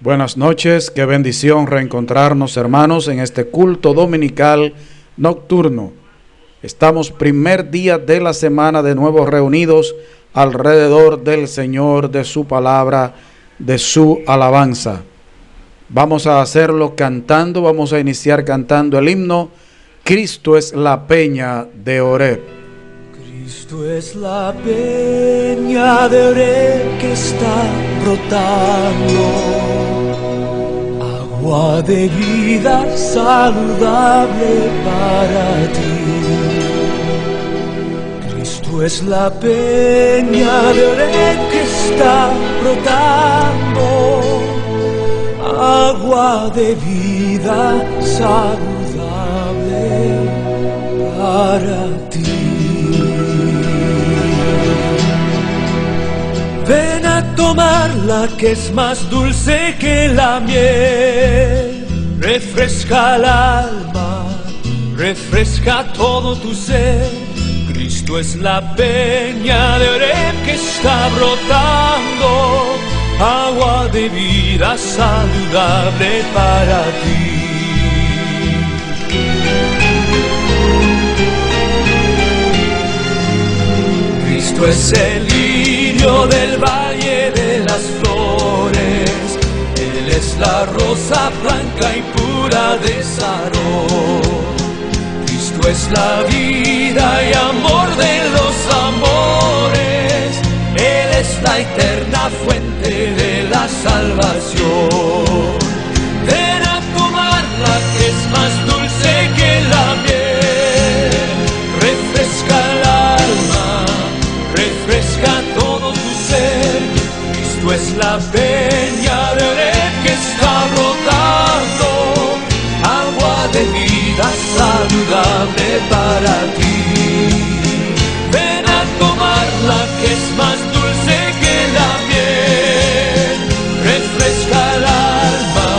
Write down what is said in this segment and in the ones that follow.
Buenas noches, qué bendición reencontrarnos, hermanos, en este culto dominical nocturno. Estamos primer día de la semana de nuevo reunidos alrededor del Señor, de su palabra, de su alabanza. Vamos a hacerlo cantando, vamos a iniciar cantando el himno Cristo es la peña de Oreb. Cristo es la peña de Oreb que está brotando, agua de vida saludable para ti. Cristo es la peña de Oreb que está brotando, agua de vida saludable para ti. Ven a tomarla que es más dulce que la miel, refresca el alma, refresca todo tu ser. Cristo es la peña de Oreb que está brotando, agua de vida saludable para ti. Cristo es el lirio del valle de las flores, Él es la rosa blanca y pura de Sarón. Cristo es la vida y amor de los amores, Él es la eterna fuente de la salvación. Ven a tomarla que es más dulce que la miel, refresca el alma, refresca todo tu ser. Cristo es la peña de Oreb que está brotando, agua de vida saludable para ti. Ven a tomarla que es más dulce que la miel, refresca el alma,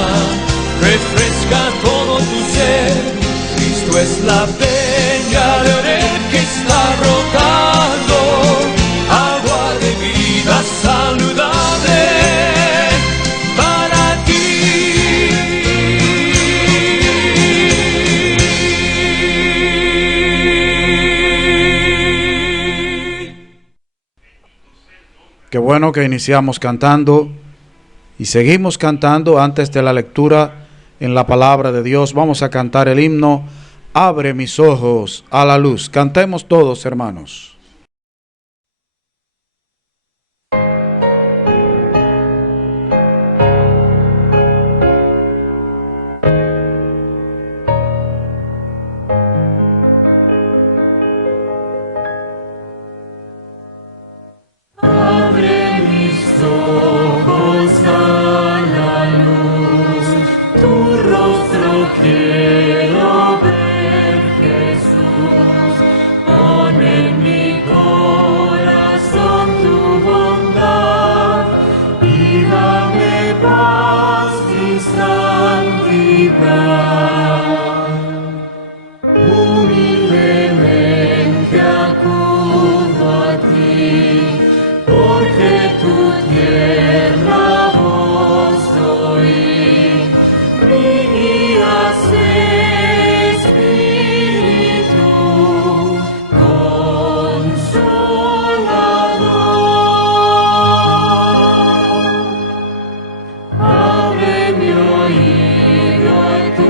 refresca todo tu ser. Cristo es la peña de Oreb que está brotando, agua de vida saludable para ti. Qué bueno que iniciamos cantando y seguimos cantando. Antes de la lectura en la palabra de Dios, vamos a cantar el himno Abre mis ojos a la luz. Cantemos todos, hermanos. Quiero ver, Jesús, pon en mi corazón tu bondad y dame paz y santidad. Humildemente acudo a ti, porque tu tierna voz oí. Abre mi oído a tu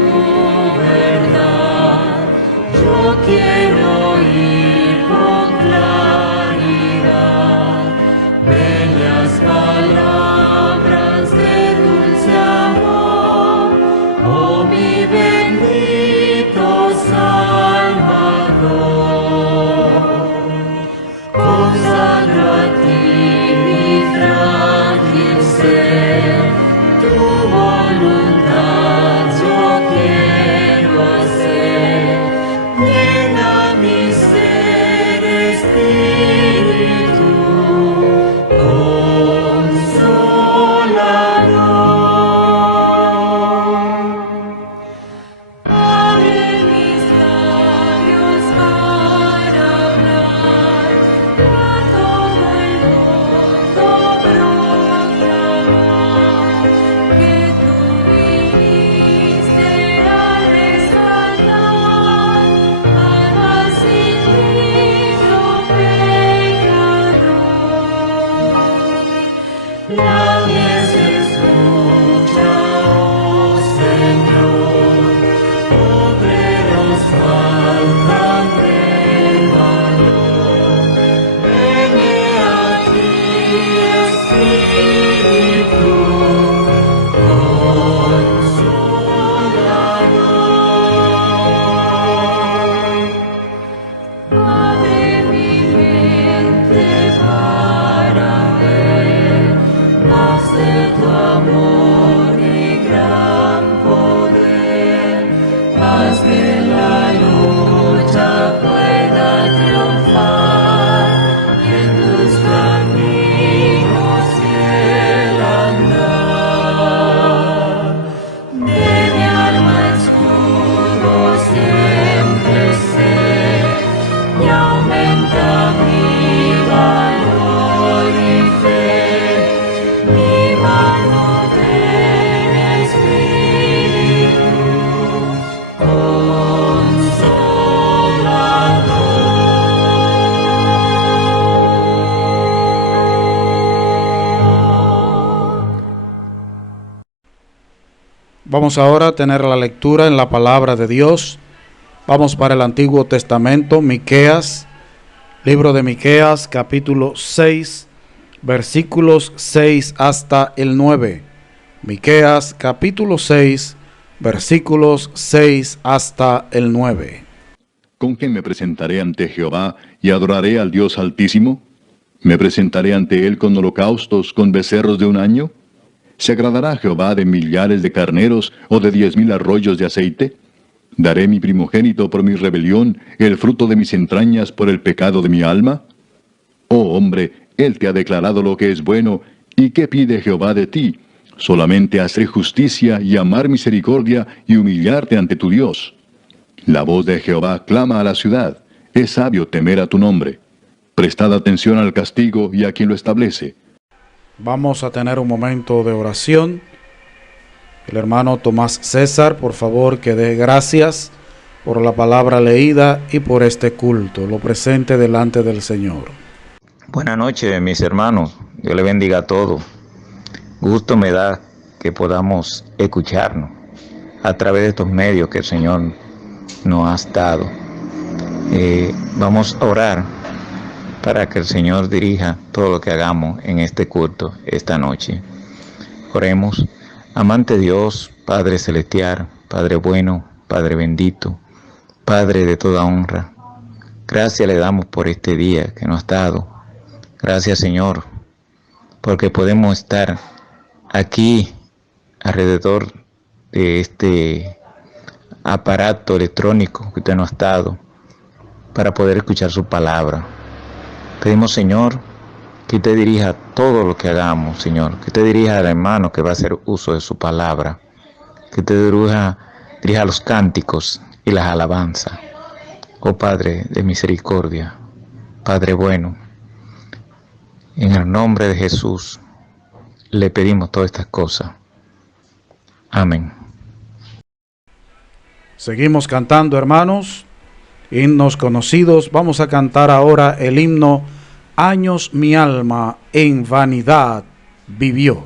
Vamos ahora a tener la lectura en la palabra de Dios. Vamos para el Antiguo Testamento, Miqueas, libro de Miqueas, capítulo 6, versículos 6 hasta el 9. Miqueas, capítulo 6, versículos 6 hasta el 9. ¿Con qué me presentaré ante Jehová y adoraré al Dios Altísimo? ¿Me presentaré ante él con holocaustos, con becerros de un año? ¿Se agradará Jehová de millares de carneros o de 10,000 arroyos de aceite? ¿Daré mi primogénito por mi rebelión, el fruto de mis entrañas por el pecado de mi alma? Oh hombre, él te ha declarado lo que es bueno, ¿y qué pide Jehová de ti? Solamente hacer justicia y amar misericordia y humillarte ante tu Dios. La voz de Jehová clama a la ciudad, es sabio temer a tu nombre. Prestad atención al castigo y a quien lo establece. Vamos a tener un momento de oración. El hermano Tomás César, por favor, que dé gracias por la palabra leída y por este culto. Lo presente delante del Señor. Buenas noches, mis hermanos. Dios le bendiga a todos. Gusto me da que podamos escucharnos a través de estos medios que el Señor nos ha dado. Vamos a orar para que el Señor dirija todo lo que hagamos en este culto esta noche. Oremos. Amante Dios, Padre celestial, Padre bueno, Padre bendito, Padre de toda honra, gracias le damos por este día que nos has dado. Gracias, Señor, porque podemos estar aquí alrededor de este aparato electrónico que usted nos ha dado para poder escuchar su palabra. Pedimos, Señor, que usted dirija todo lo que hagamos, Señor, que usted dirija al hermano que va a hacer uso de su palabra, que usted dirija los cánticos y las alabanzas. Oh Padre de misericordia, Padre bueno, en el nombre de Jesús le pedimos todas estas cosas. Amén. Seguimos cantando, hermanos, himnos conocidos. Vamos a cantar ahora el himno Años mi alma en vanidad vivió.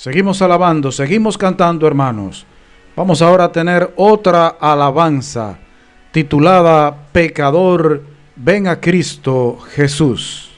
Seguimos alabando, seguimos cantando, hermanos. Vamos ahora a tener otra alabanza titulada Pecador, ven a Cristo Jesús.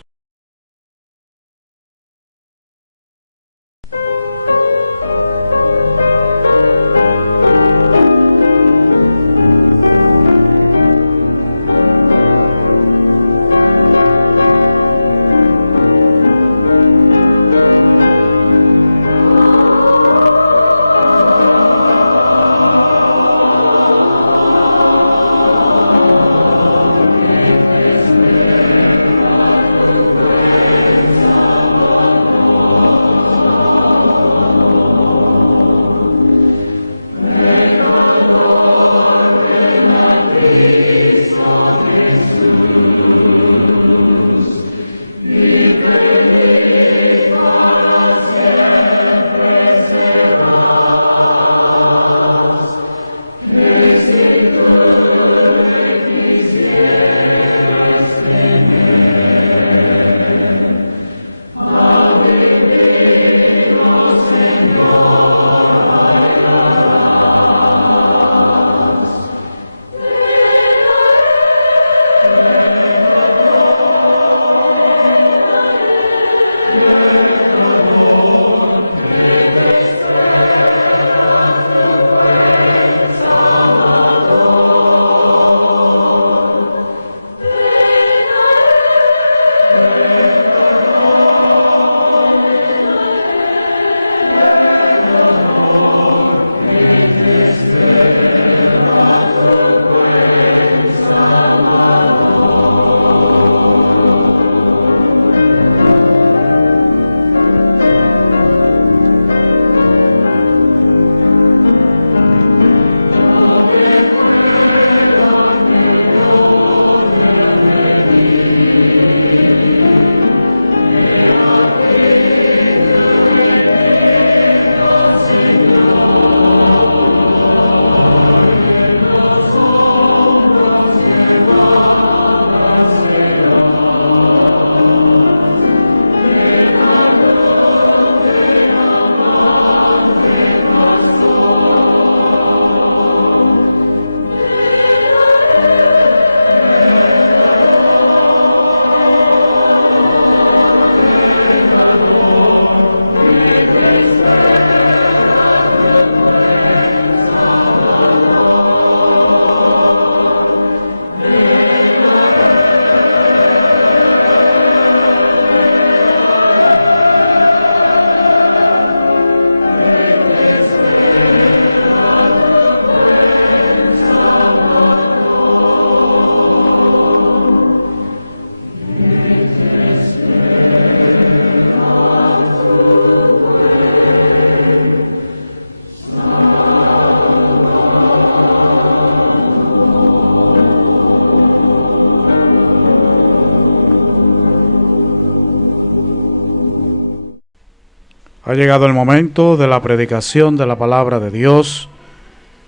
Ha llegado el momento de la predicación de la palabra de Dios.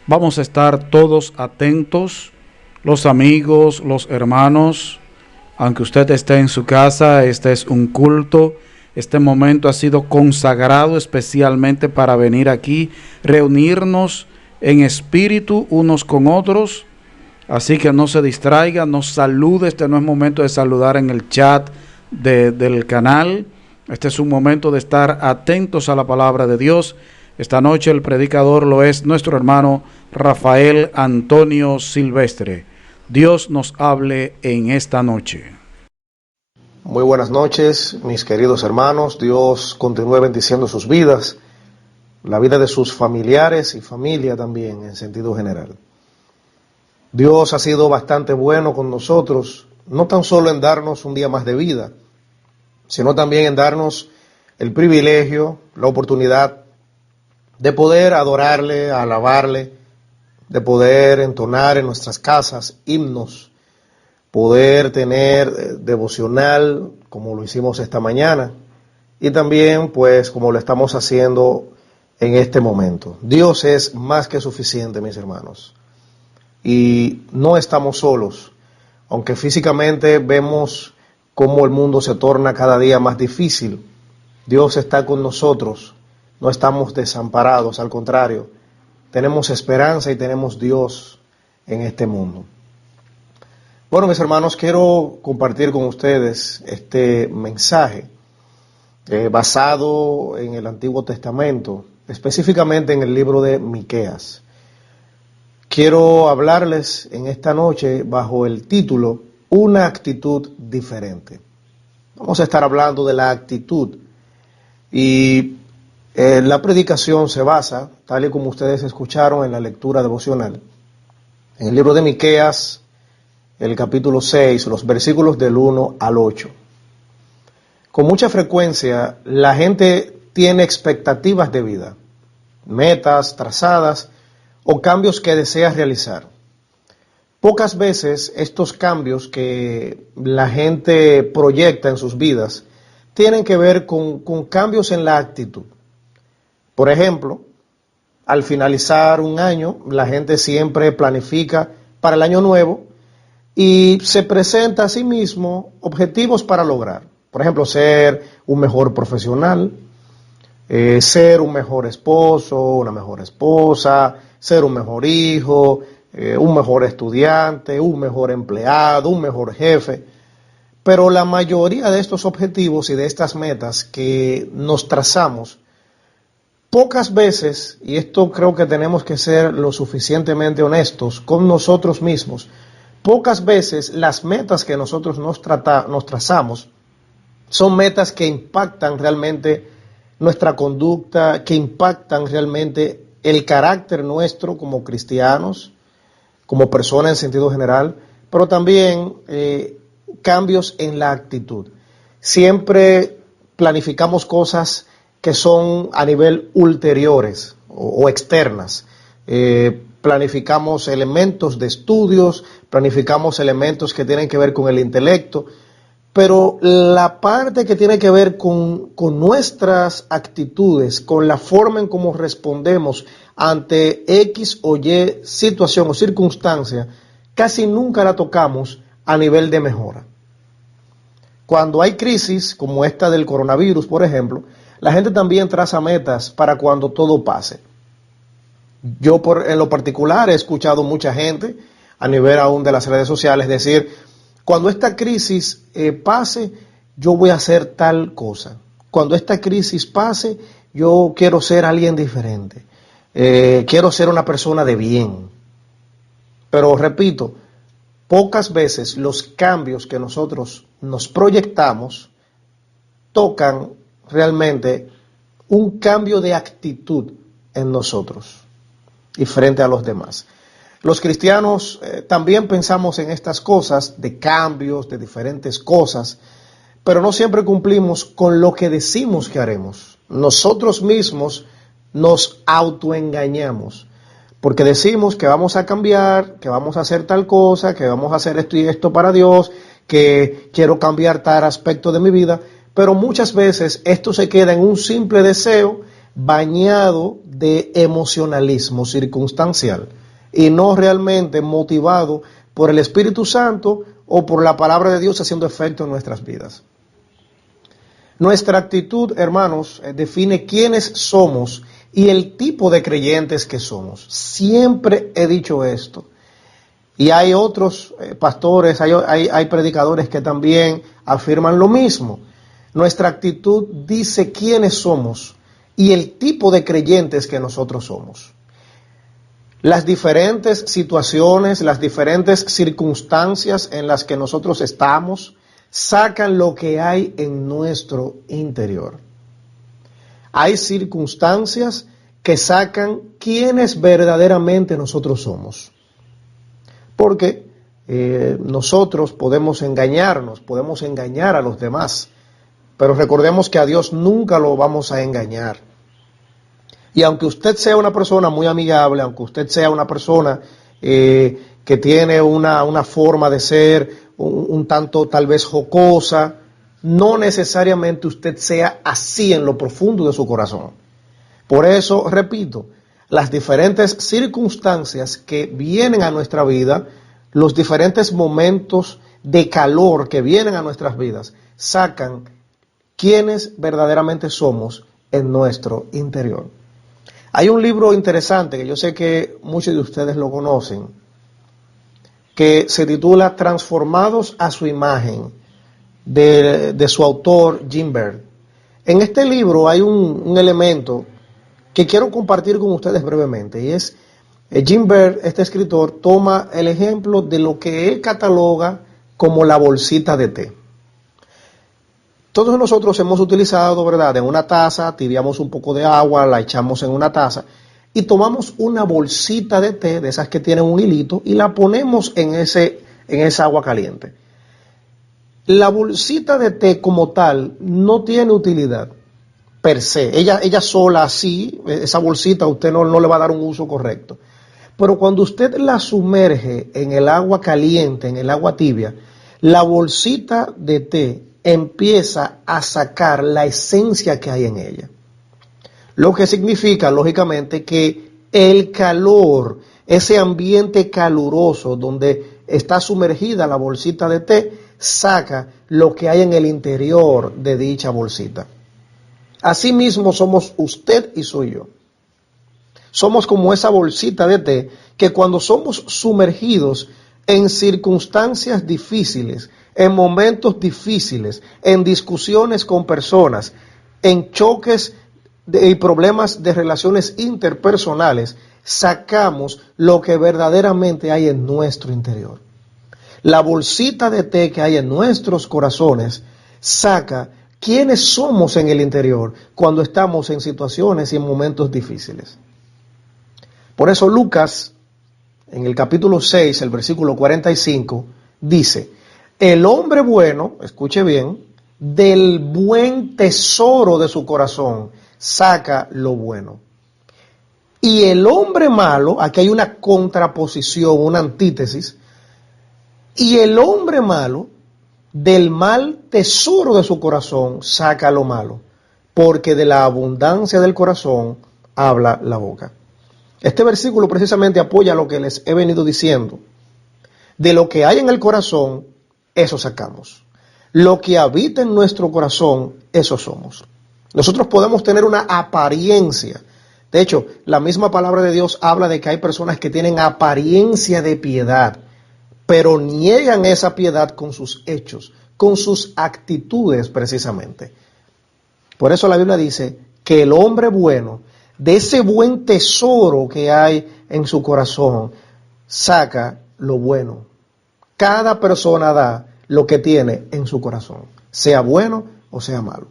Vamos a estar todos atentos, los amigos, los hermanos. Aunque usted esté en su casa, este es un culto. Este momento ha sido consagrado especialmente para venir aquí, reunirnos en espíritu unos con otros. Así que no se distraiga, nos salude. Este no es momento de saludar en el chat del canal. Este es un momento de estar atentos a la palabra de Dios. Esta noche el predicador lo es nuestro hermano Rafael Antonio Silvestre. Dios nos hable en esta noche. Muy buenas noches, mis queridos hermanos. Dios continúe bendiciendo sus vidas, la vida de sus familiares y familia también en sentido general. Dios ha sido bastante bueno con nosotros, no tan solo en darnos un día más de vida, sino también en darnos el privilegio, la oportunidad de poder adorarle, alabarle, de poder entonar en nuestras casas himnos, poder tener devocional como lo hicimos esta mañana y también pues como lo estamos haciendo en este momento. Dios es más que suficiente, mis hermanos, y no estamos solos, aunque físicamente vemos cómo el mundo se torna cada día más difícil. Dios está con nosotros, no estamos desamparados, al contrario, tenemos esperanza y tenemos Dios en este mundo. Bueno, mis hermanos, quiero compartir con ustedes este mensaje basado en el Antiguo Testamento, específicamente en el libro de Miqueas. Quiero hablarles en esta noche bajo el título Una actitud diferente. Vamos a estar hablando de la actitud y la predicación se basa, tal y como ustedes escucharon en la lectura devocional, en el libro de Miqueas, el capítulo 6, los versículos del 1 al 8. Con mucha frecuencia la gente tiene expectativas de vida, metas trazadas o cambios que desea realizar. Pocas veces estos cambios que la gente proyecta en sus vidas tienen que ver con cambios en la actitud. Por ejemplo, al finalizar un año, la gente siempre planifica para el año nuevo y se presenta a sí mismo objetivos para lograr. Por ejemplo, ser un mejor profesional, ser un mejor esposo, una mejor esposa, ser un mejor hijo, un mejor estudiante, un mejor empleado, un mejor jefe. Pero la mayoría de estos objetivos y de estas metas que nos trazamos, pocas veces, y esto creo que tenemos que ser lo suficientemente honestos con nosotros mismos, pocas veces las metas que nosotros nos trazamos son metas que impactan realmente nuestra conducta, que impactan realmente el carácter nuestro como cristianos, como personas en sentido general, pero también cambios en la actitud. Siempre planificamos cosas que son a nivel ulteriores o externas. Planificamos elementos de estudios, planificamos elementos que tienen que ver con el intelecto, pero la parte que tiene que ver con nuestras actitudes, con la forma en cómo respondemos ante X o Y situación o circunstancia, casi nunca la tocamos a nivel de mejora. Cuando hay crisis, como esta del coronavirus, por ejemplo, la gente también traza metas para cuando todo pase. Yo en lo particular he escuchado mucha gente, a nivel aún de las redes sociales, decir, cuando esta crisis pase, yo voy a hacer tal cosa. Cuando esta crisis pase, yo quiero ser alguien diferente. Quiero ser una persona de bien. Pero repito, pocas veces los cambios que nosotros nos proyectamos tocan realmente un cambio de actitud en nosotros y frente a los demás. Los cristianos también pensamos en estas cosas, de cambios, de diferentes cosas, pero no siempre cumplimos con lo que decimos que haremos. Nosotros mismos nos autoengañamos, porque decimos que vamos a cambiar, que vamos a hacer tal cosa, que vamos a hacer esto y esto para Dios, que quiero cambiar tal aspecto de mi vida, pero muchas veces esto se queda en un simple deseo bañado de emocionalismo circunstancial y no realmente motivado por el Espíritu Santo o por la palabra de Dios haciendo efecto en nuestras vidas. Nuestra actitud, hermanos, define quiénes somos y el tipo de creyentes que somos. Siempre he dicho esto. Y hay otros pastores, hay predicadores que también afirman lo mismo. Nuestra actitud dice quiénes somos y el tipo de creyentes que nosotros somos. Las diferentes situaciones, las diferentes circunstancias en las que nosotros estamos, sacan lo que hay en nuestro interior. Hay circunstancias que sacan quiénes verdaderamente nosotros somos. Porque nosotros podemos engañarnos, podemos engañar a los demás, pero recordemos que a Dios nunca lo vamos a engañar. Y aunque usted sea una persona muy amigable, aunque usted sea una persona que tiene una forma de ser un tanto tal vez jocosa, no necesariamente usted sea así en lo profundo de su corazón. Por eso, repito, las diferentes circunstancias que vienen a nuestra vida, los diferentes momentos de calor que vienen a nuestras vidas, sacan quiénes verdaderamente somos en nuestro interior. Hay un libro interesante que yo sé que muchos de ustedes lo conocen, que se titula Transformados a su imagen, de su autor Jim Baird. En este libro hay un elemento que quiero compartir con ustedes brevemente, y es Jim Baird, este escritor, toma el ejemplo de lo que él cataloga como la bolsita de té. Todos nosotros hemos utilizado, ¿verdad?, en una taza, tibiamos un poco de agua, la echamos en una taza y tomamos una bolsita de té, de esas que tienen un hilito, y la ponemos en esa agua caliente. La bolsita de té como tal no tiene utilidad per se. Ella sola así, esa bolsita, usted no le va a dar un uso correcto. Pero cuando usted la sumerge en el agua caliente, en el agua tibia, la bolsita de té empieza a sacar la esencia que hay en ella. Lo que significa, lógicamente, que el calor, ese ambiente caluroso donde está sumergida la bolsita de té, saca lo que hay en el interior de dicha bolsita. Asimismo somos usted y soy yo. Somos como esa bolsita de té que cuando somos sumergidos en circunstancias difíciles, en momentos difíciles, en discusiones con personas, en choques y problemas de relaciones interpersonales, sacamos lo que verdaderamente hay en nuestro interior. La bolsita de té que hay en nuestros corazones saca quiénes somos en el interior cuando estamos en situaciones y en momentos difíciles. Por eso Lucas, en el capítulo 6, el versículo 45, dice: el hombre bueno, escuche bien, del buen tesoro de su corazón saca lo bueno. Y el hombre malo, aquí hay una contraposición, una antítesis, y el hombre malo del mal tesoro de su corazón saca lo malo, porque de la abundancia del corazón habla la boca. Este versículo precisamente apoya lo que les he venido diciendo. De lo que hay en el corazón, eso sacamos. Lo que habita en nuestro corazón, eso somos. Nosotros podemos tener una apariencia. De hecho, la misma palabra de Dios habla de que hay personas que tienen apariencia de piedad, pero niegan esa piedad con sus hechos, con sus actitudes precisamente. Por eso la Biblia dice que el hombre bueno, de ese buen tesoro que hay en su corazón, saca lo bueno. Cada persona da lo que tiene en su corazón, sea bueno o sea malo.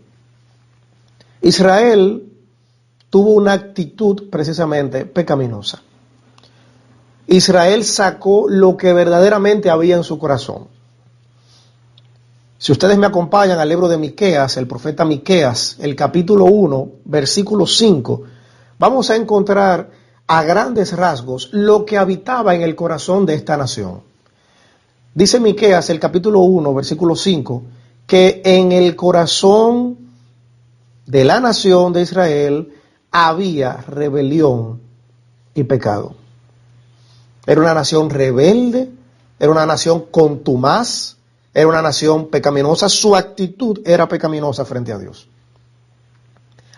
Israel tuvo una actitud precisamente pecaminosa. Israel sacó lo que verdaderamente había en su corazón. Si ustedes me acompañan al libro de Miqueas, el profeta Miqueas, el capítulo 1, versículo 5, vamos a encontrar a grandes rasgos lo que habitaba en el corazón de esta nación. Dice Miqueas, el capítulo 1, versículo 5, que en el corazón de la nación de Israel había rebelión y pecado. Era una nación rebelde, era una nación contumaz, era una nación pecaminosa, su actitud era pecaminosa frente a Dios.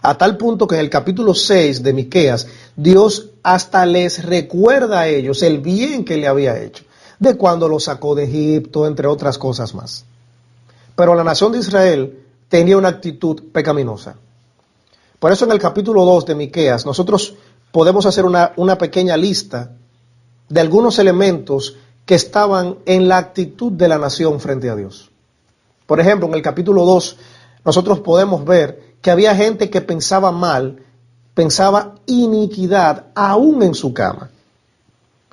A tal punto que en el capítulo 6 de Miqueas, Dios hasta les recuerda a ellos el bien que le había hecho, de cuando los sacó de Egipto, entre otras cosas más. Pero la nación de Israel tenía una actitud pecaminosa. Por eso en el capítulo 2 de Miqueas, nosotros podemos hacer una pequeña lista de algunos elementos que estaban en la actitud de la nación frente a Dios. Por ejemplo, en el capítulo 2, nosotros podemos ver que había gente que pensaba mal, pensaba iniquidad aún en su cama.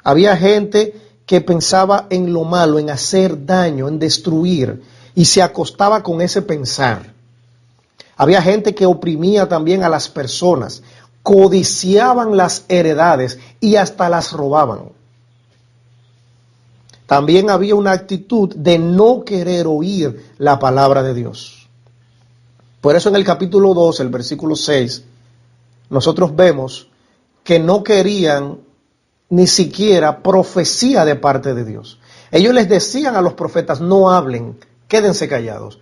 Había gente que pensaba en lo malo, en hacer daño, en destruir, y se acostaba con ese pensar. Había gente que oprimía también a las personas, codiciaban las heredades y hasta las robaban. También había una actitud de no querer oír la palabra de Dios. Por eso en el capítulo 2, el versículo 6, nosotros vemos que no querían ni siquiera profecía de parte de Dios. Ellos les decían a los profetas, no hablen, quédense callados.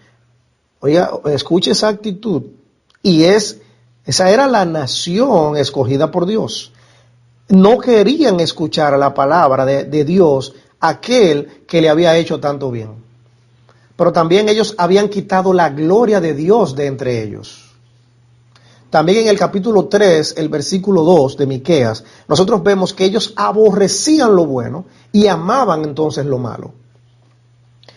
Oiga, escuche esa actitud. Y esa era la nación escogida por Dios. No querían escuchar la palabra de Dios, aquel que le había hecho tanto bien. Pero también ellos habían quitado la gloria de Dios de entre ellos. También en el capítulo 3, el versículo 2 de Miqueas, nosotros vemos que ellos aborrecían lo bueno y amaban entonces lo malo.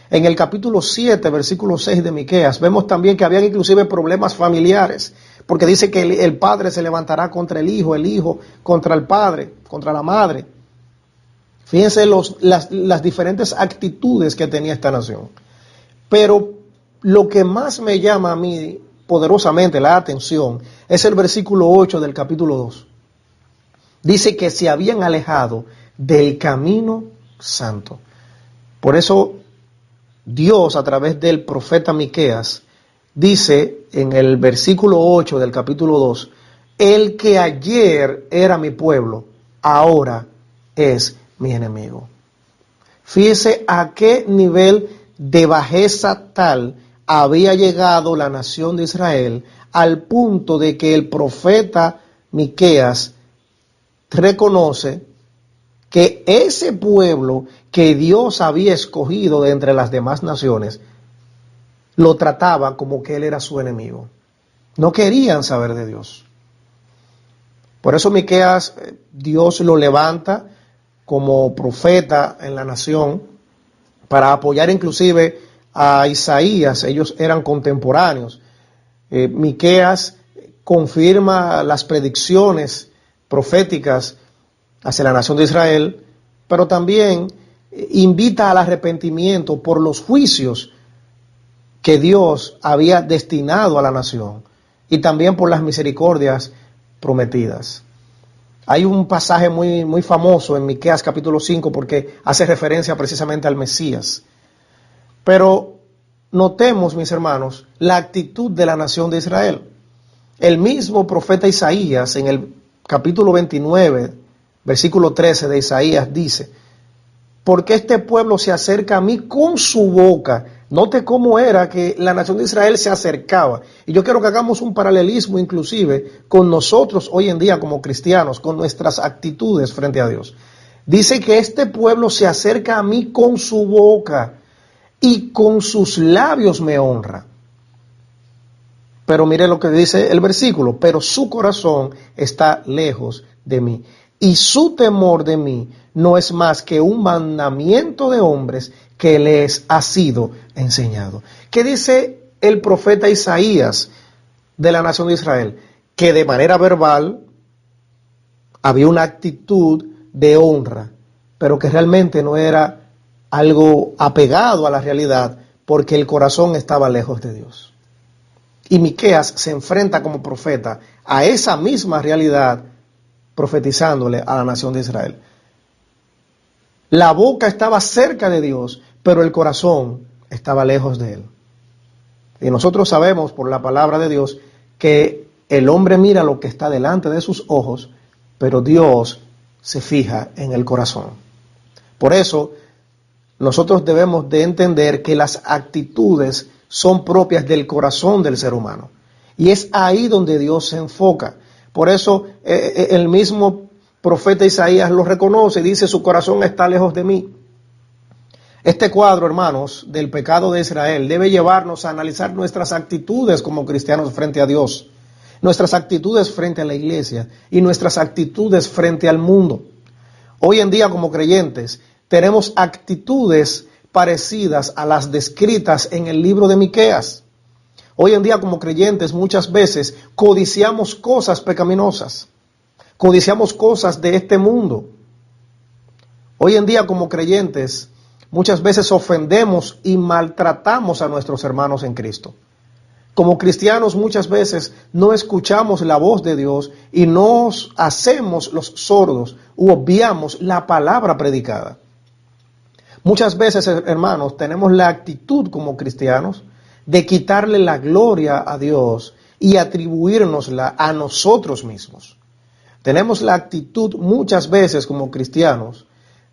En el capítulo 7, versículo 6 de Miqueas, vemos también que habían inclusive problemas familiares, porque dice que el padre se levantará contra el hijo contra el padre, contra la madre. Fíjense las diferentes actitudes que tenía esta nación. Pero lo que más me llama a mí poderosamente la atención es el versículo 8 del capítulo 2. Dice que se habían alejado del camino santo. Por eso Dios, a través del profeta Miqueas, dice en el versículo 8 del capítulo 2, el que ayer era mi pueblo, ahora es mi enemigo. Fíjese a qué nivel de bajeza tal había llegado la nación de Israel, al punto de que el profeta Miqueas reconoce que ese pueblo que Dios había escogido de entre las demás naciones, lo trataba como que él era su enemigo. No querían saber de Dios. Por eso Miqueas, Dios lo levanta como profeta en la nación, para apoyar inclusive a Isaías. Ellos eran contemporáneos. Miqueas confirma las predicciones proféticas hacia la nación de Israel, pero también invita al arrepentimiento por los juicios que Dios había destinado a la nación y también por las misericordias prometidas. Hay un pasaje muy famoso en Miqueas capítulo 5 porque hace referencia precisamente al Mesías. Pero notemos, mis hermanos, la actitud de la nación de Israel. El mismo profeta Isaías en el capítulo 29, versículo 13 de Isaías dice, porque este pueblo se acerca a mí con su boca. Note cómo era que la nación de Israel se acercaba. Y yo quiero que hagamos un paralelismo inclusive con nosotros hoy en día como cristianos, con nuestras actitudes frente a Dios. Dice que este pueblo se acerca a mí con su boca y con sus labios me honra. Pero mire lo que dice el versículo, pero su corazón está lejos de mí. Y su temor de mí no es más que un mandamiento de hombres que les ha sido enseñado. ¿Qué dice el profeta Isaías de la nación de Israel? Que de manera verbal había una actitud de honra, pero que realmente no era algo apegado a la realidad, porque el corazón estaba lejos de Dios. Y Miqueas se enfrenta como profeta a esa misma realidad, profetizándole a la nación de Israel. La boca estaba cerca de Dios, pero el corazón estaba lejos de él. Y nosotros sabemos por la palabra de Dios que el hombre mira lo que está delante de sus ojos, pero Dios se fija en el corazón. Por eso, nosotros debemos de entender que las actitudes son propias del corazón del ser humano. Y es ahí donde Dios se enfoca. Por eso, el mismo profeta Isaías lo reconoce y dice, su corazón está lejos de mí. Este cuadro, hermanos, del pecado de Israel debe llevarnos a analizar nuestras actitudes como cristianos frente a Dios, nuestras actitudes frente a la iglesia y nuestras actitudes frente al mundo. Hoy en día, como creyentes, tenemos actitudes parecidas a las descritas en el libro de Miqueas. Hoy en día, como creyentes, muchas veces codiciamos cosas pecaminosas, codiciamos cosas de este mundo. Hoy en día, como creyentes, muchas veces ofendemos y maltratamos a nuestros hermanos en Cristo. Como cristianos muchas veces no escuchamos la voz de Dios y nos hacemos los sordos u obviamos la palabra predicada. Muchas veces, hermanos, tenemos la actitud como cristianos de quitarle la gloria a Dios y atribuírnosla a nosotros mismos. Tenemos la actitud muchas veces como cristianos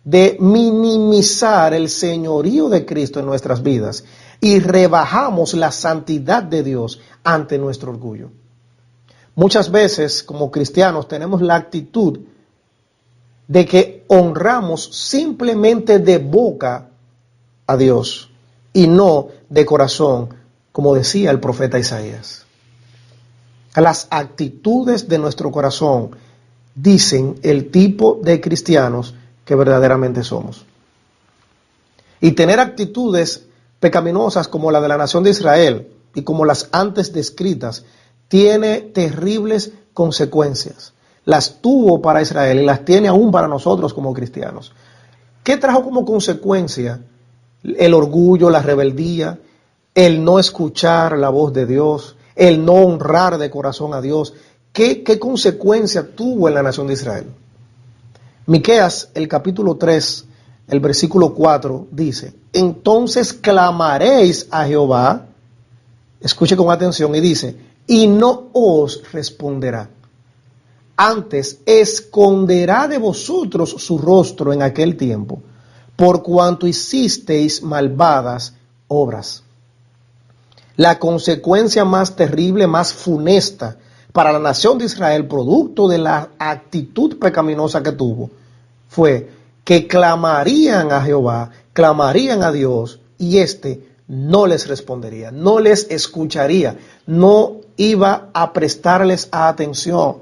de minimizar el señorío de Cristo en nuestras vidas y rebajamos la santidad de Dios ante nuestro orgullo. Muchas veces como cristianos tenemos la actitud de que honramos simplemente de boca a Dios y no de corazón, como decía el profeta Isaías. Las actitudes de nuestro corazón dicen el tipo de cristianos que verdaderamente somos. Y tener actitudes pecaminosas como la de la nación de Israel y como las antes descritas tiene terribles consecuencias. Las tuvo para Israel y las tiene aún para nosotros como cristianos. ¿Qué trajo como consecuencia? El orgullo, la rebeldía, el no escuchar la voz de Dios, el no honrar de corazón a Dios. ¿Qué consecuencia tuvo en la nación de Israel? Miqueas, el capítulo 3, el versículo 4, dice, entonces clamaréis a Jehová, escuche con atención, y dice, y no os responderá. Antes esconderá de vosotros su rostro en aquel tiempo, por cuanto hicisteis malvadas obras. La consecuencia más terrible, más funesta para la nación de Israel, producto de la actitud pecaminosa que tuvo, fue que clamarían a Jehová, clamarían a Dios, y éste no les respondería, no les escucharía, no iba a prestarles atención.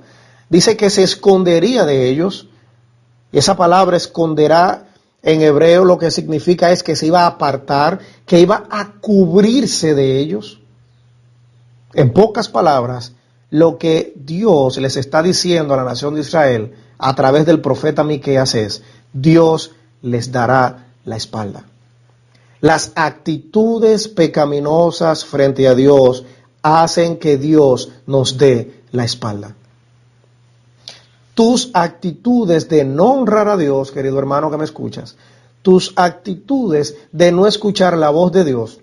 Dice que se escondería de ellos, y esa palabra esconderá en hebreo lo que significa es que se iba a apartar, que iba a cubrirse de ellos. En pocas palabras, lo que Dios les está diciendo a la nación de Israel a través del profeta Miqueas es, Dios les dará la espalda. Las actitudes pecaminosas frente a Dios hacen que Dios nos dé la espalda. Tus actitudes de no honrar a Dios, querido hermano que me escuchas, tus actitudes de no escuchar la voz de Dios,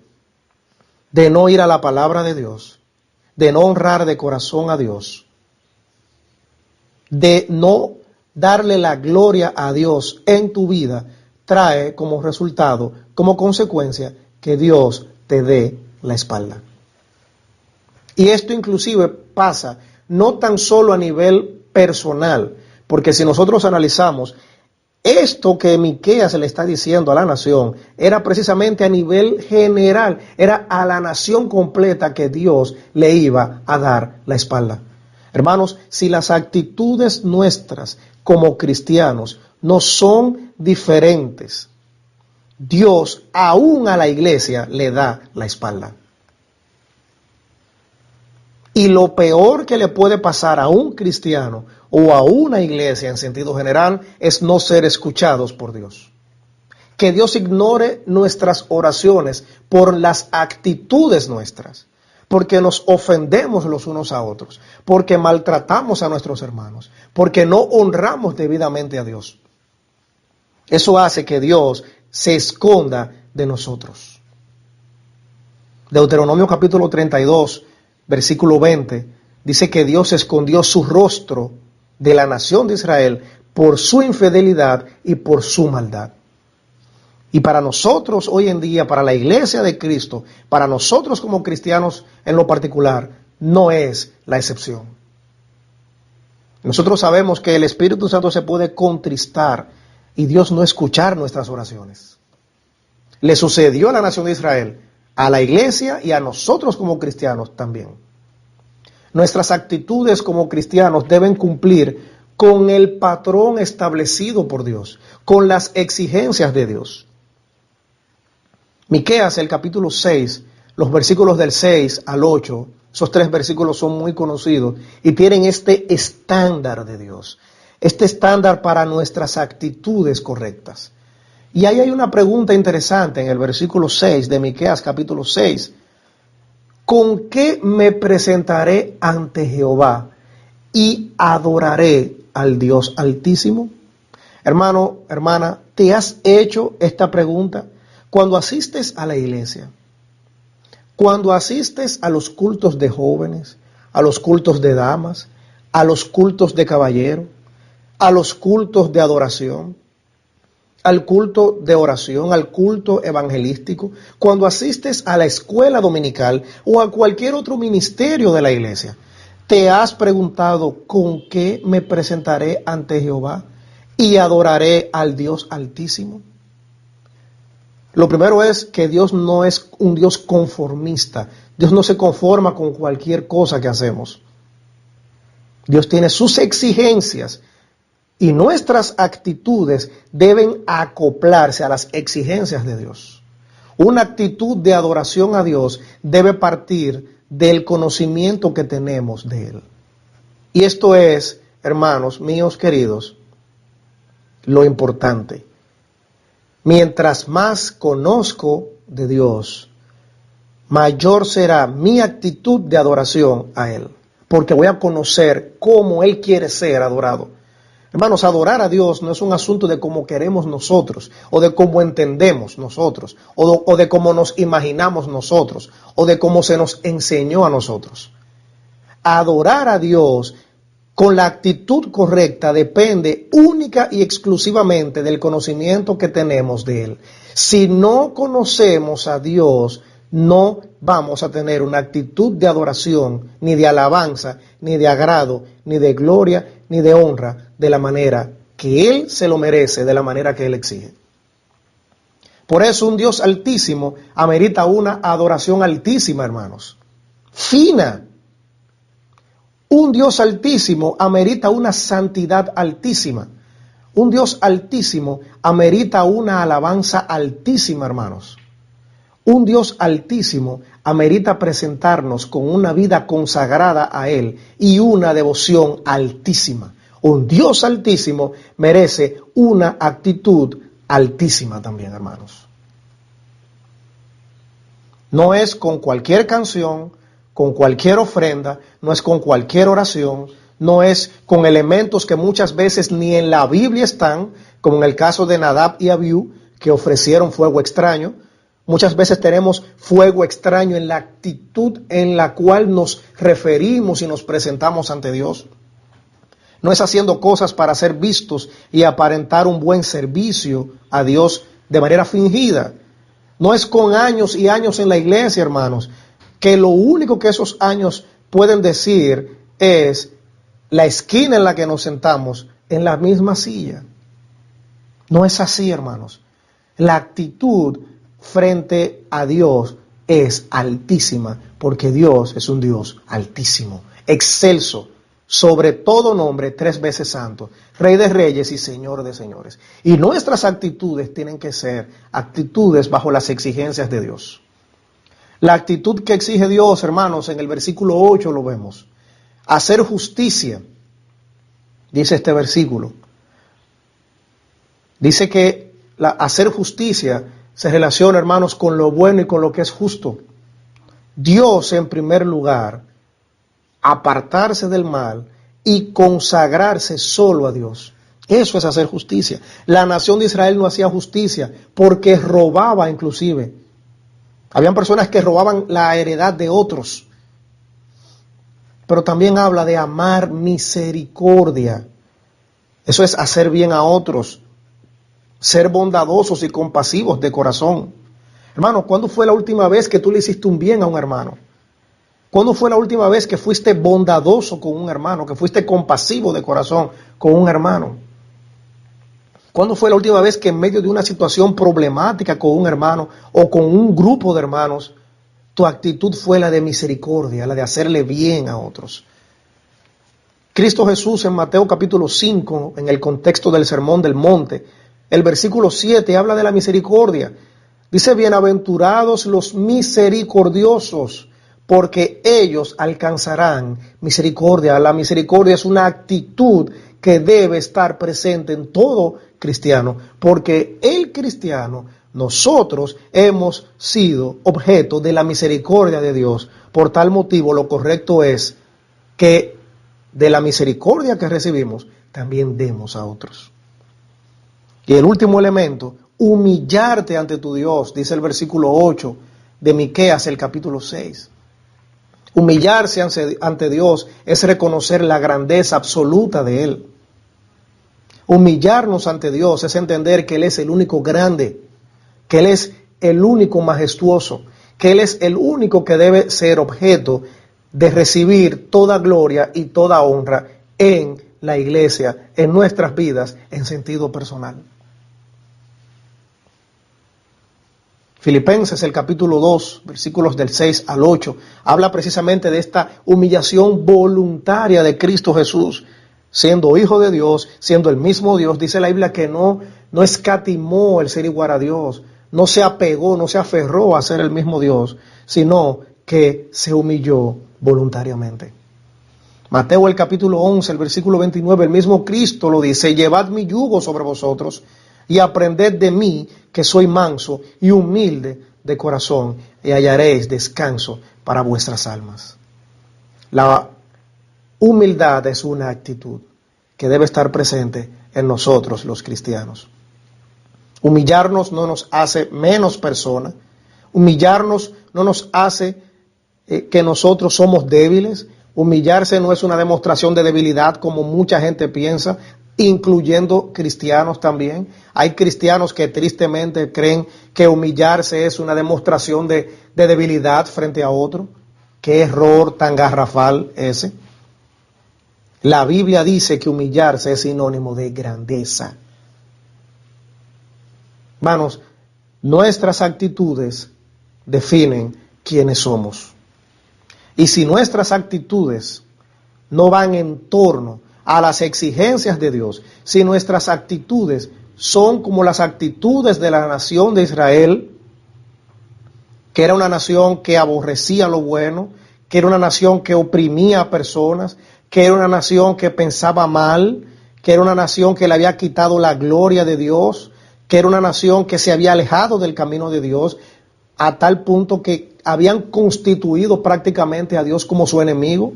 de no ir a la palabra de Dios, de no honrar de corazón a Dios, de no darle la gloria a Dios en tu vida, trae como resultado, como consecuencia, que Dios te dé la espalda. Y esto inclusive pasa no tan solo a nivel personal, porque si nosotros analizamos, esto que Miqueas le está diciendo a la nación era precisamente a nivel general, era a la nación completa que Dios le iba a dar la espalda. Hermanos, si las actitudes nuestras como cristianos no son diferentes, Dios aún a la iglesia le da la espalda. Y lo peor que le puede pasar a un cristiano o a una iglesia en sentido general es no ser escuchados por Dios. Que Dios ignore nuestras oraciones por las actitudes nuestras, porque nos ofendemos los unos a otros, porque maltratamos a nuestros hermanos, porque no honramos debidamente a Dios. Eso hace que Dios se esconda de nosotros. Deuteronomio capítulo 32, versículo 20, dice que Dios escondió su rostro de la nación de Israel por su infidelidad y por su maldad. Y para nosotros hoy en día, para la iglesia de Cristo, para nosotros como cristianos en lo particular, no es la excepción. Nosotros sabemos que el Espíritu Santo se puede contristar y Dios no escuchar nuestras oraciones. Le sucedió a la nación de Israel, a la iglesia y a nosotros como cristianos también. Nuestras actitudes como cristianos deben cumplir con el patrón establecido por Dios, con las exigencias de Dios. Miqueas, el capítulo 6, los versículos del 6 al 8, esos 3 versículos son muy conocidos y tienen este estándar de Dios, este estándar para nuestras actitudes correctas. Y ahí hay una pregunta interesante en el versículo 6 de Miqueas capítulo 6. ¿Con qué me presentaré ante Jehová y adoraré al Dios Altísimo? Hermano, hermana, ¿te has hecho esta pregunta? Cuando asistes a la iglesia, cuando asistes a los cultos de jóvenes, a los cultos de damas, a los cultos de caballeros, a los cultos de adoración, al culto de oración, al culto evangelístico, cuando asistes a la escuela dominical o a cualquier otro ministerio de la iglesia, ¿te has preguntado con qué me presentaré ante Jehová y adoraré al Dios Altísimo? Lo primero es que Dios no es un Dios conformista. Dios no se conforma con cualquier cosa que hacemos. Dios tiene sus exigencias y nuestras actitudes deben acoplarse a las exigencias de Dios. Una actitud de adoración a Dios debe partir del conocimiento que tenemos de Él. Y esto es, hermanos míos queridos, lo importante. Mientras más conozco de Dios, mayor será mi actitud de adoración a Él, porque voy a conocer cómo Él quiere ser adorado. Hermanos, adorar a Dios no es un asunto de cómo queremos nosotros, o de cómo entendemos nosotros, o de cómo nos imaginamos nosotros, o de cómo se nos enseñó a nosotros. Adorar a Dios con la actitud correcta depende única y exclusivamente del conocimiento que tenemos de Él. Si no conocemos a Dios, no vamos a tener una actitud de adoración, ni de alabanza, ni de agrado, ni de gloria, ni de honra, de la manera que Él se lo merece, de la manera que Él exige. Por eso un Dios altísimo amerita una adoración altísima, hermanos, fina. Un Dios altísimo amerita una santidad altísima. Un Dios altísimo amerita una alabanza altísima, hermanos. Un Dios altísimo amerita presentarnos con una vida consagrada a Él y una devoción altísima. Un Dios altísimo merece una actitud altísima también, hermanos. No es con cualquier canción, con cualquier ofrenda, no es con cualquier oración, no es con elementos que muchas veces ni en la Biblia están, como en el caso de Nadab y Abiú, que ofrecieron fuego extraño. Muchas veces tenemos fuego extraño en la actitud en la cual nos referimos y nos presentamos ante Dios. No es haciendo cosas para ser vistos y aparentar un buen servicio a Dios de manera fingida. No es con años y años en la iglesia, hermanos, que lo único que esos años pueden decir es la esquina en la que nos sentamos en la misma silla. No es así, hermanos. La actitud frente a Dios es altísima, porque Dios es un Dios altísimo, excelso, sobre todo nombre, 3 veces santo, Rey de reyes y Señor de señores. Y nuestras actitudes tienen que ser actitudes bajo las exigencias de Dios. La actitud que exige Dios, hermanos, en el versículo 8 lo vemos. Hacer justicia, dice este versículo. Dice que hacer justicia se relaciona, hermanos, con lo bueno y con lo que es justo. Dios, en primer lugar, apartarse del mal y consagrarse solo a Dios. Eso es hacer justicia. La nación de Israel no hacía justicia porque robaba inclusive. Habían personas que robaban la heredad de otros. Pero también habla de amar misericordia. Eso es hacer bien a otros, ser bondadosos y compasivos de corazón. Hermano, ¿cuándo fue la última vez que tú le hiciste un bien a un hermano? ¿Cuándo fue la última vez que fuiste bondadoso con un hermano, que fuiste compasivo de corazón con un hermano? ¿Cuándo fue la última vez que en medio de una situación problemática con un hermano o con un grupo de hermanos, tu actitud fue la de misericordia, la de hacerle bien a otros? Cristo Jesús en Mateo capítulo 5, en el contexto del Sermón del Monte, el versículo 7 habla de la misericordia. Dice, bienaventurados los misericordiosos, porque ellos alcanzarán misericordia. La misericordia es una actitud que debe estar presente en todo cristiano, porque el cristiano, nosotros hemos sido objeto de la misericordia de Dios. Por tal motivo, lo correcto es que de la misericordia que recibimos, también demos a otros. Y el último elemento, humillarte ante tu Dios, dice el versículo 8 de Miqueas, el capítulo 6. Humillarse ante Dios es reconocer la grandeza absoluta de Él. Humillarnos ante Dios es entender que Él es el único grande, que Él es el único majestuoso, que Él es el único que debe ser objeto de recibir toda gloria y toda honra en la iglesia, en nuestras vidas, en sentido personal. Filipenses, el capítulo 2, versículos del 6 al 8, habla precisamente de esta humillación voluntaria de Cristo Jesús, siendo hijo de Dios, siendo el mismo Dios. Dice la Biblia que no escatimó el ser igual a Dios, no se apegó, no se aferró a ser el mismo Dios, sino que se humilló voluntariamente. Mateo el capítulo 11, el versículo 29, el mismo Cristo lo dice, llevad mi yugo sobre vosotros y aprended de mí, que soy manso y humilde de corazón, y hallaréis descanso para vuestras almas. La humildad es una actitud que debe estar presente en nosotros los cristianos. Humillarnos no nos hace menos persona, humillarnos no nos hace que nosotros somos débiles. Humillarse no es una demostración de debilidad como mucha gente piensa, incluyendo cristianos también. Hay cristianos que tristemente creen que humillarse es una demostración de debilidad frente a otro. Qué error tan garrafal ese. La Biblia dice que humillarse es sinónimo de grandeza. Hermanos, nuestras actitudes definen quiénes somos. Y si nuestras actitudes no van en torno a las exigencias de Dios, si nuestras actitudes son como las actitudes de la nación de Israel, que era una nación que aborrecía lo bueno, que era una nación que oprimía a personas, que era una nación que pensaba mal, que era una nación que le había quitado la gloria de Dios, que era una nación que se había alejado del camino de Dios, a tal punto que habían constituido prácticamente a Dios como su enemigo.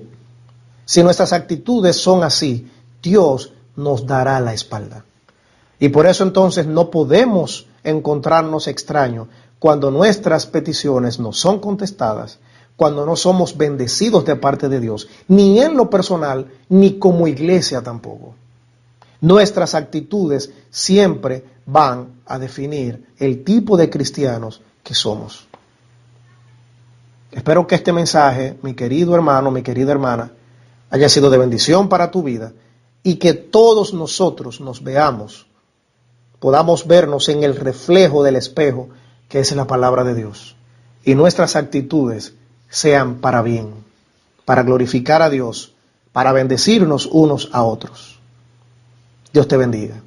Si nuestras actitudes son así, Dios nos dará la espalda. Y por eso entonces no podemos encontrarnos extraños cuando nuestras peticiones no son contestadas, cuando no somos bendecidos de parte de Dios, ni en lo personal, ni como iglesia tampoco. Nuestras actitudes siempre van a definir el tipo de cristianos que somos. Espero que este mensaje, mi querido hermano, mi querida hermana, haya sido de bendición para tu vida y que todos nosotros nos veamos, podamos vernos en el reflejo del espejo que es la palabra de Dios y nuestras actitudes sean para bien, para glorificar a Dios, para bendecirnos unos a otros. Dios te bendiga.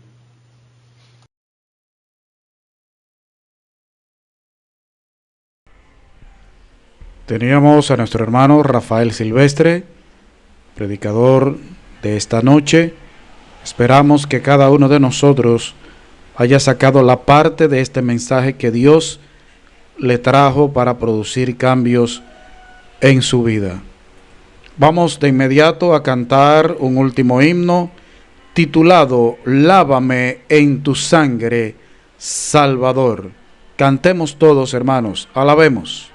Teníamos a nuestro hermano Rafael Silvestre, predicador de esta noche. Esperamos que cada uno de nosotros haya sacado la parte de este mensaje que Dios le trajo para producir cambios en su vida. Vamos de inmediato a cantar un último himno titulado Lávame en tu sangre, Salvador. Cantemos todos, hermanos, alabemos.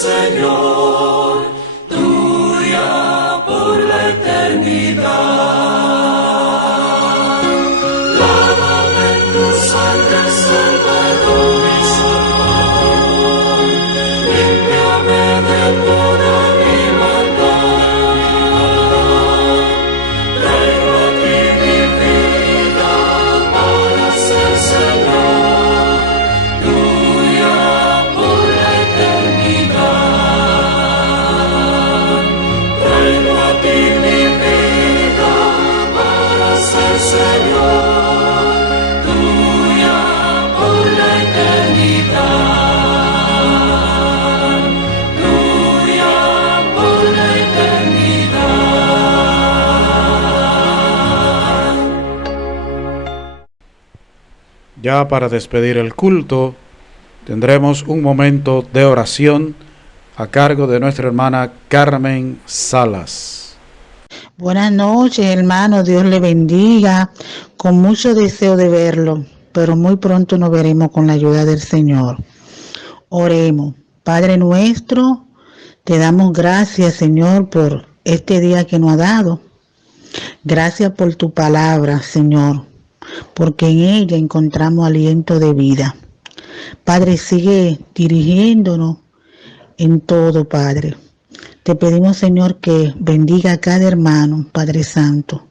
Señor, tuya por la eternidad. Lávame en tu sangre, Salvador y Salvador, límpiame de toda mi maldad. Traigo a ti mi vida para ser Señor, tuya por la eternidad. Traigo a ti mi vida para ser Señor, tuya por la eternidad. Tuya por la eternidad. Ya para despedir el culto, tendremos un momento de oración a cargo de nuestra hermana Carmen Salas. Buenas noches, hermano. Dios le bendiga. Con mucho deseo de verlo, pero muy pronto nos veremos con la ayuda del Señor. Oremos. Padre nuestro, te damos gracias, Señor, por este día que nos ha dado. Gracias por tu palabra, Señor, porque en ella encontramos aliento de vida. Padre, sigue dirigiéndonos en todo, Padre. Te pedimos, Señor, que bendiga a cada hermano, Padre Santo,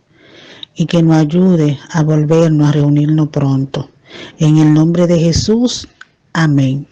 y que nos ayude a volvernos a reunirnos pronto. En el nombre de Jesús, amén.